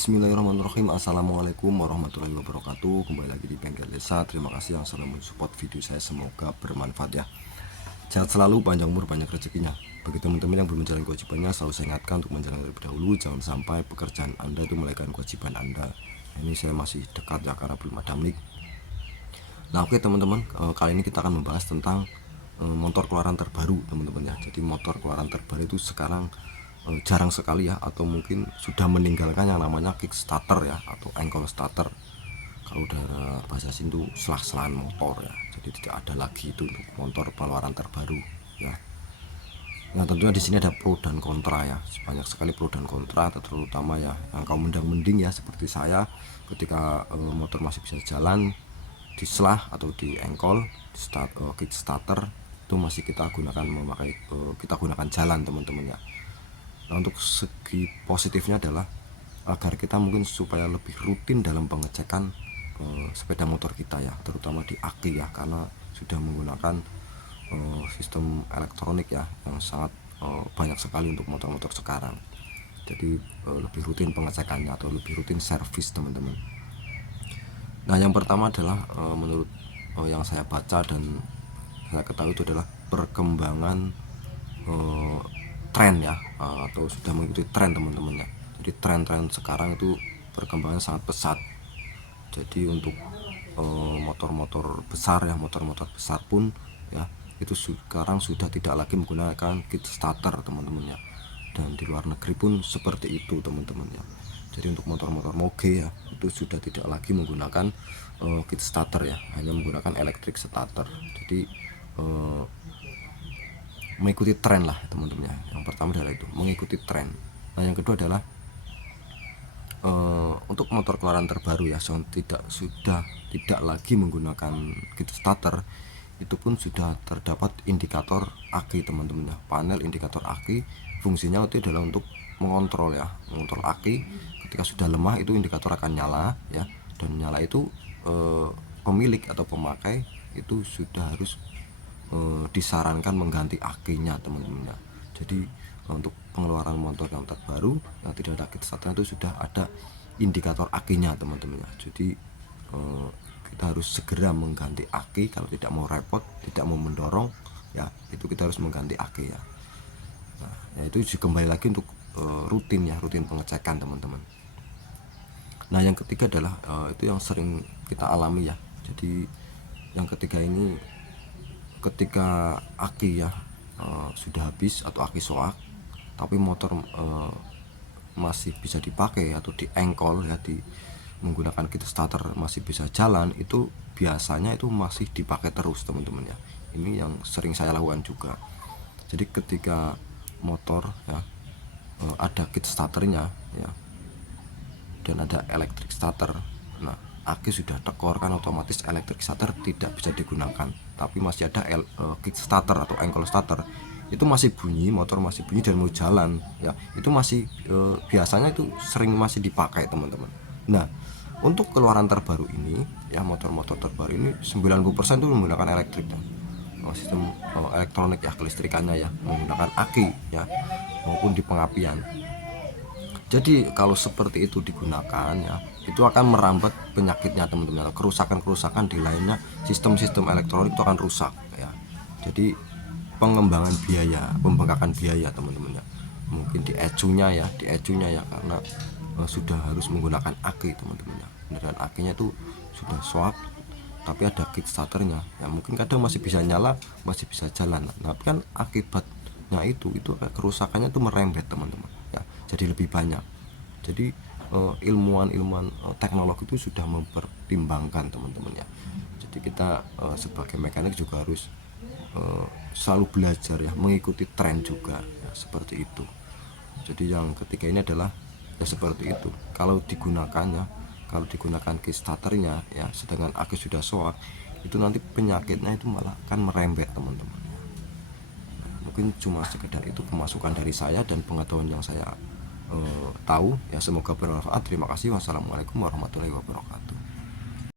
Bismillahirrahmanirrahim. Assalamualaikum warahmatullahi wabarakatuh. Kembali lagi di Bengkel Desa. Terima kasih yang selalu mensupport video saya. Semoga bermanfaat ya. Sehat selalu, panjang umur, banyak rezekinya. Bagi teman-teman yang belum menjalani kewajibannya, selalu saya ingatkan untuk menjalani terlebih dahulu. Jangan sampai pekerjaan Anda itu melalaikan kewajiban Anda. Ini saya masih dekat ya karena belum ada mic. Nah oke teman-teman, kali ini kita akan membahas tentang motor keluaran terbaru teman-teman ya. Jadi motor keluaran terbaru itu sekarang jarang sekali ya, atau mungkin sudah meninggalkan yang namanya kickstarter ya, atau ankle starter. Kalau udah bahasa sini itu selah-selahan motor ya, jadi tidak ada lagi itu untuk motor keluaran terbaru ya. Nah tentunya di sini ada pro dan kontra ya, banyak sekali pro dan kontra, terutama ya yang kaum mendang-mending ya seperti saya, ketika motor masih bisa jalan di selah atau di ankle, di kickstarter itu masih kita gunakan kita gunakan jalan teman-teman ya. Nah, untuk segi positifnya adalah agar kita mungkin supaya lebih rutin dalam pengecekan sepeda motor kita ya, terutama di aki ya, karena sudah menggunakan sistem elektronik ya yang sangat banyak sekali untuk motor-motor sekarang. Jadi lebih rutin pengecekannya atau lebih rutin servis teman-teman. Nah yang pertama adalah menurut yang saya baca dan saya ketahui itu adalah perkembangan tren ya, atau sudah mengikuti tren teman-teman ya. Jadi tren-tren sekarang itu perkembangannya sangat pesat. Jadi untuk motor-motor besar ya, motor-motor besar pun ya itu sekarang sudah tidak lagi menggunakan kickstarter teman-teman ya. Dan di luar negeri pun seperti itu teman-teman ya. Jadi untuk motor-motor moge ya itu sudah tidak lagi menggunakan kickstarter ya, hanya menggunakan electric starter. Jadi mengikuti tren lah teman-teman ya. Yang pertama adalah itu, mengikuti tren. Nah yang kedua adalah untuk motor keluaran terbaru ya, sudah tidak lagi menggunakan kickstarter, itu pun sudah terdapat indikator aki teman-teman ya. Panel indikator aki fungsinya itu adalah untuk mengontrol ya, mengontrol aki. Ketika sudah lemah itu indikator akan nyala ya, dan nyala itu pemilik atau pemakai itu sudah harus disarankan mengganti akinya teman-teman ya. Jadi untuk pengeluaran motor yang terbaru yang tidak ada kickstarter itu sudah ada indikator akinya teman-teman ya. Jadi kita harus segera mengganti aki kalau tidak mau repot, tidak mau mendorong ya, itu kita harus mengganti aki ya. Nah ya itu kembali lagi untuk rutin ya, rutin pengecekan teman-teman. Nah yang ketiga adalah itu yang sering kita alami ya. Jadi yang ketiga ini ketika aki ya sudah habis atau aki soak, tapi motor masih bisa dipakai atau di ankle ya, di menggunakan kickstarter masih bisa jalan, itu biasanya itu masih dipakai terus teman-teman ya. Ini yang sering saya lakukan juga. Jadi ketika motor ya ada kickstarternya ya dan ada electric starter, nah aki sudah tekor kan otomatis electric starter tidak bisa digunakan, tapi masih ada kickstarter atau ankle starter, itu masih bunyi, motor masih bunyi dan mau jalan ya, itu masih biasanya itu sering masih dipakai teman-teman. Nah untuk keluaran terbaru ini ya, motor-motor terbaru ini 90% itu menggunakan elektrik ya, sistem elektronik ya, kelistrikannya ya, menggunakan aki ya maupun di pengapian. Jadi kalau seperti itu digunakan ya, itu akan merambat penyakitnya teman-teman, kerusakan-kerusakan di lainnya, sistem-sistem elektronik itu akan rusak ya. Jadi pengembangan biaya, pembengkakan biaya teman-teman ya, mungkin di ECU-nya ya, karena sudah harus menggunakan aki teman-teman ya. Dan akinya itu sudah swap tapi ada kickstarternya ya, mungkin kadang masih bisa nyala, masih bisa jalan, tapi kan akibatnya itu kerusakannya itu merembet teman-teman ya, jadi lebih banyak. Jadi ilmuwan teknologi itu sudah mempertimbangkan teman-teman ya. Jadi kita sebagai mekanik juga harus selalu belajar ya, mengikuti tren juga ya, seperti itu. Jadi yang ketiga ini adalah ya seperti itu, kalau digunakan kickstarternya ya, sedangkan aki sudah soak, itu nanti penyakitnya itu malah akan merembet teman-teman. Mungkin cuma sekedar itu pemasukan dari saya dan pengetahuan yang saya tahu ya, semoga bermanfaat. Terima kasih. Wassalamualaikum warahmatullahi wabarakatuh.